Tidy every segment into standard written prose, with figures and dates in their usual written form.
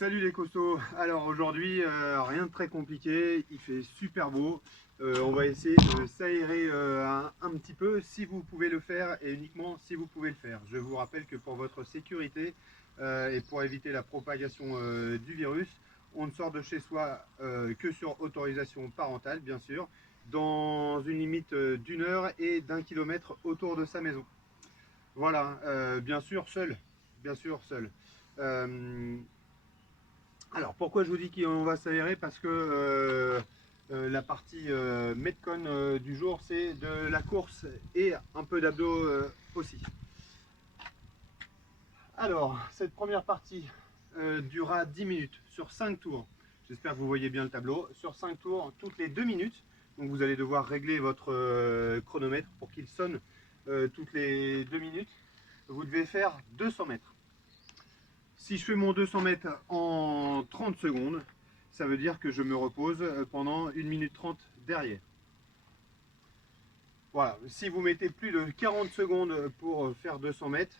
Salut les costauds. Alors aujourd'hui, rien de très compliqué, il fait super beau. On va essayer de s'aérer un petit peu si vous pouvez le faire et uniquement si vous pouvez le faire. Je vous rappelle que pour votre sécurité et pour éviter la propagation du virus, on ne sort de chez soi que sur autorisation parentale, bien sûr, dans une limite d'1 heure et d'1 kilomètre autour de sa maison. Voilà, bien sûr seul, bien sûr seul. Alors pourquoi je vous dis qu'on va s'aérer? Parce que la partie Metcon du jour, c'est de la course et un peu d'abdos aussi. Alors cette première partie durera 10 minutes sur 5 tours. J'espère que vous voyez bien le tableau. Sur 5 tours, toutes les 2 minutes. Donc vous allez devoir régler votre chronomètre pour qu'il sonne toutes les 2 minutes. Vous devez faire 200 mètres. Si je fais mon 200 mètres en 30 secondes, ça veut dire que je me repose pendant 1 minute 30 derrière. Voilà, si vous mettez plus de 40 secondes pour faire 200 mètres,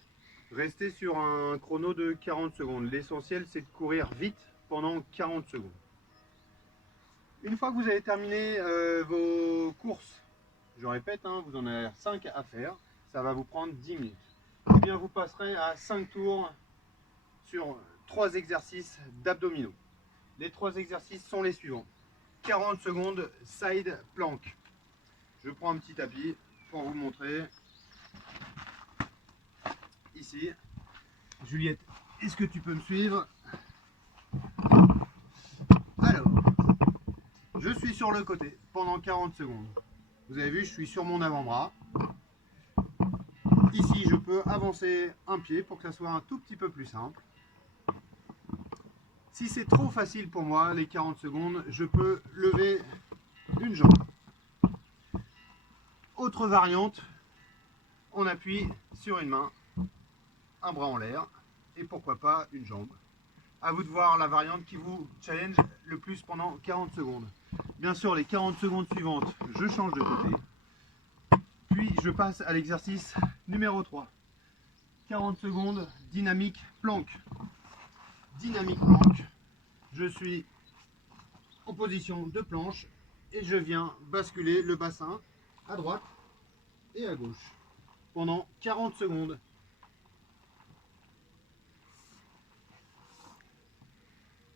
restez sur un chrono de 40 secondes. L'essentiel, c'est de courir vite pendant 40 secondes. Une fois que vous avez terminé vos courses, je répète, hein, vous en avez 5 à faire, ça va vous prendre 10 minutes. Et bien vous passerez à 5 tours sur 3 exercices d'abdominaux. Les 3 exercices sont les suivants. 40 secondes side plank. Je prends un petit tapis pour vous montrer. Ici. Juliette, est-ce que tu peux me suivre? Alors, je suis sur le côté pendant 40 secondes. Vous avez vu, je suis sur mon avant-bras. Ici, je peux avancer un pied pour que ça soit un tout petit peu plus simple. Si c'est trop facile pour moi, les 40 secondes, je peux lever une jambe. Autre variante, on appuie sur une main, un bras en l'air, et pourquoi pas une jambe. À vous de voir la variante qui vous challenge le plus pendant 40 secondes. Bien sûr, les 40 secondes suivantes, je change de côté. Puis je passe à l'exercice numéro 3. 40 secondes, dynamique planche. Dynamique planche, je suis en position de planche et je viens basculer le bassin à droite et à gauche pendant 40 secondes.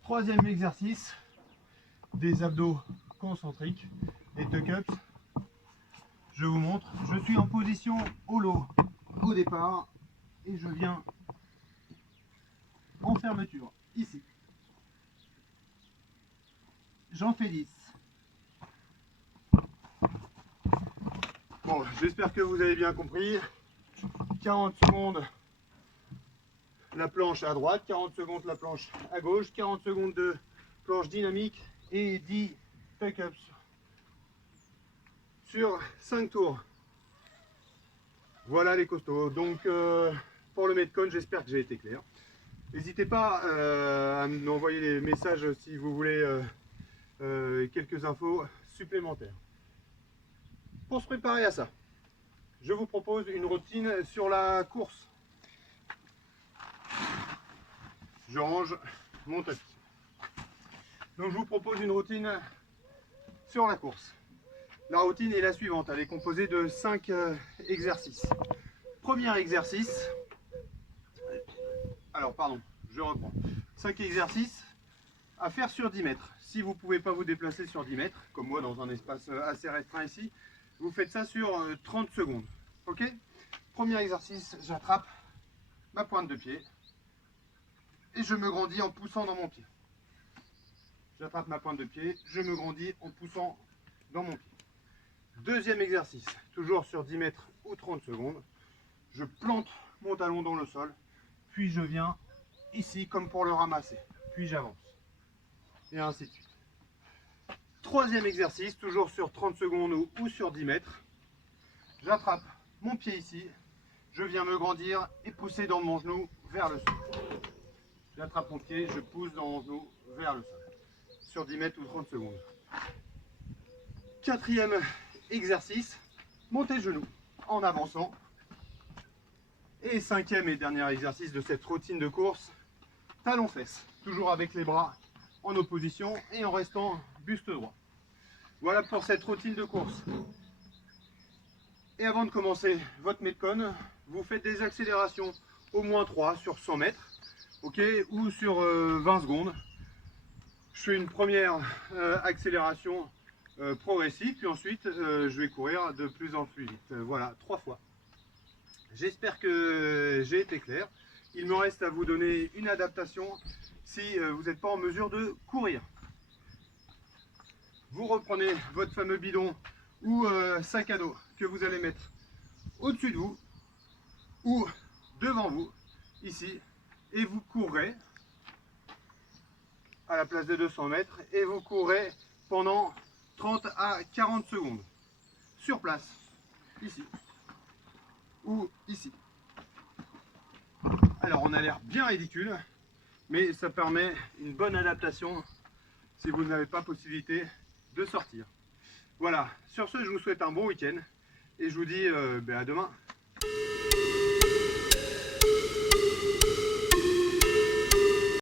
Troisième exercice, des abdos concentriques, les tuck-ups. Je vous montre, je suis en position holo au départ et je viens en fermeture ici. J'en fais 10. Bon, j'espère que vous avez bien compris. 40 secondes la planche à droite, 40 secondes la planche à gauche, 40 secondes de planche dynamique et 10 tuck-ups sur 5 tours. Voilà les costauds. Donc pour le Metcon, j'espère que j'ai été clair. N'hésitez pas à m'envoyer des messages si vous voulez quelques infos supplémentaires. Pour se préparer à ça, je vous propose une routine sur la course. Je range mon tapis. Donc je vous propose une routine sur la course. La routine est la suivante, elle est composée de 5 exercices. Premier exercice, alors pardon, je reprends. 5 exercices à faire sur 10 mètres. Si vous ne pouvez pas vous déplacer sur 10 mètres, comme moi dans un espace assez restreint ici, vous faites ça sur 30 secondes. Ok? Premier exercice, j'attrape ma pointe de pied et je me grandis en poussant dans mon pied. J'attrape ma pointe de pied, je me grandis en poussant dans mon pied. Deuxième exercice, toujours sur 10 mètres ou 30 secondes, je plante mon talon dans le sol, puis je viens ici comme pour le ramasser, puis j'avance. Et ainsi de suite. Troisième exercice, toujours sur 30 secondes ou sur 10 mètres, j'attrape mon pied ici, je viens me grandir et pousser dans mon genou vers le sol. J'attrape mon pied, je pousse dans mon genou vers le sol. Sur 10 mètres ou 30 secondes. Quatrième exercice, monter le genou en avançant. Et cinquième et dernier exercice de cette routine de course, talon-fesses. toujours avec les bras en opposition et en restant buste droit. Voilà pour cette routine de course. Et avant de commencer votre Metcon, vous faites des accélérations au moins 3 sur 100 mètres, ok, ou sur 20 secondes. Je fais une première accélération progressive, puis ensuite je vais courir de plus en plus vite. Voilà, 3 fois. J'espère que j'ai été clair. Il me reste à vous donner une adaptation si vous n'êtes pas en mesure de courir. Vous reprenez votre fameux bidon ou sac à dos que vous allez mettre au-dessus de vous ou devant vous, ici, et vous courrez à la place de 200 mètres et vous courrez pendant 30 à 40 secondes sur place, ici ou ici. Alors on a l'air bien ridicule, mais ça permet une bonne adaptation si vous n'avez pas possibilité de sortir. Voilà, sur ce je vous souhaite un bon week-end et je vous dis à demain.